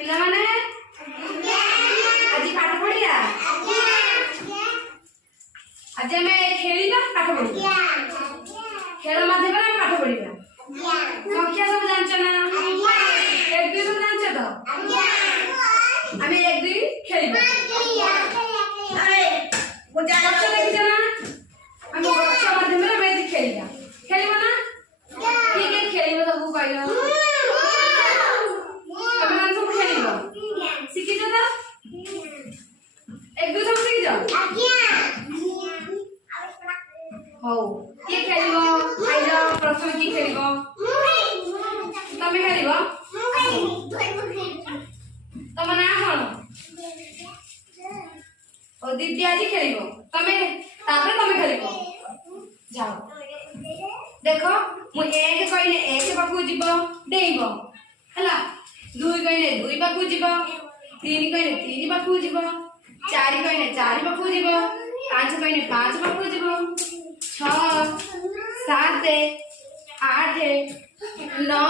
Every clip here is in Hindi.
पिला माने आज पाठ पढ़िया आज आम खेलना पाठ पढ़िया खेल माध्यम पाठ पढ़िया संख्या सब जानछ ना एक दुई सब जानछ तो आम एक दुई खेलबा वो जानछ देखिछ ना आम गच्छ माध्यम खेलबा खेलबा ना ठीक है खेलबा सब कहलो शिखिज तो एक दो सब शिखिज हो किए खेलिबो आइजा प्रथम की खेलिबो तमे खेलिबो तम ना कोन ओ दीदी आज खेलिबो तमे तापर तमे खेलिबो जाओ देखो मु एक कहले एक पाखु जीवो देइबो हला दुई कहले दुई पाखु जीवो तीन कहले तीन पाखु जीवो चार कहले चार पाखु जीवो पांच कहले पांच पाखु जीवो 6 7 8 9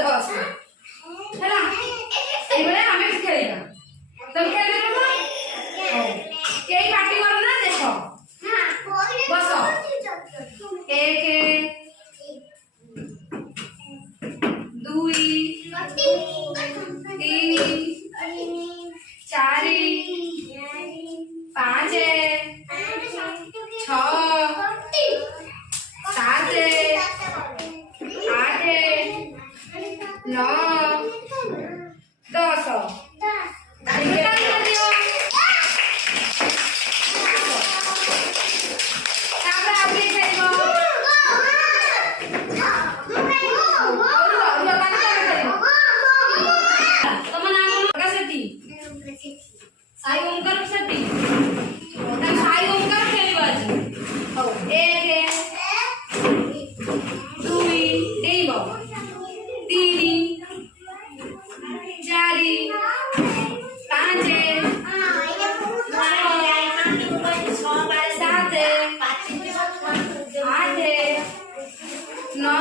10 हैला एबरे हमें खेलेगा तुम खेलबे ना केई पार्टी करो ना देखो बसो एक दुई तीन चार पांच 6 7 8 9 10 साई ओंकार सती साई ओंकार खेलिबा आज हो एक दुई देइबो तीन चार पांच 7 8 9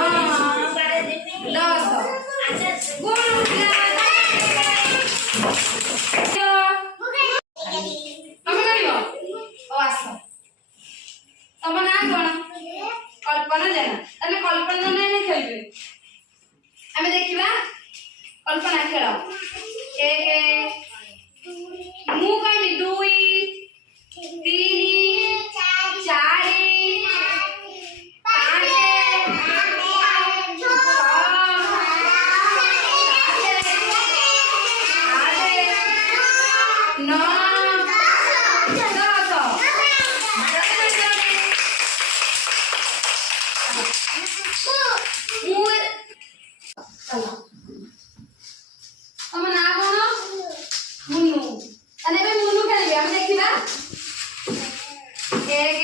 10 कल्पना जाना तने कल्पना नहीं खेलबे हमें देखिबा कल्पना खेल एक मु कहबी दुई तीन चार पांच 6 7 8 9 तम ना कोन मुन्नू तने बे मुन्नू खेलबे हम देखिबा एक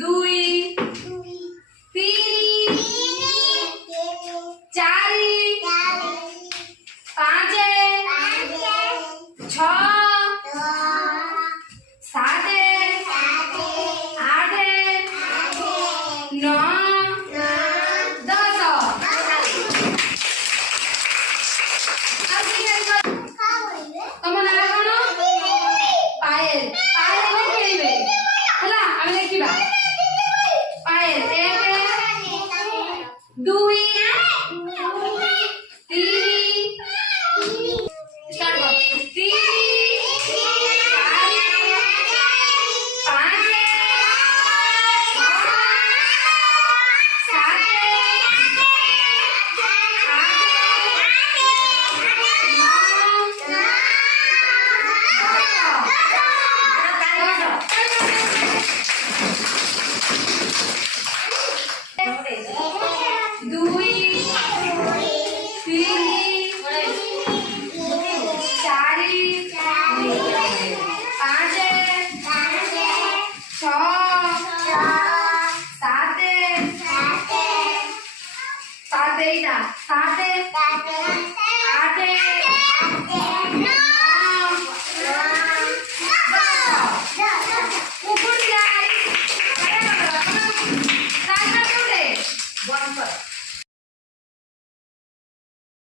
दुई तीन चार पांच 6 7 8 9 10 तम ना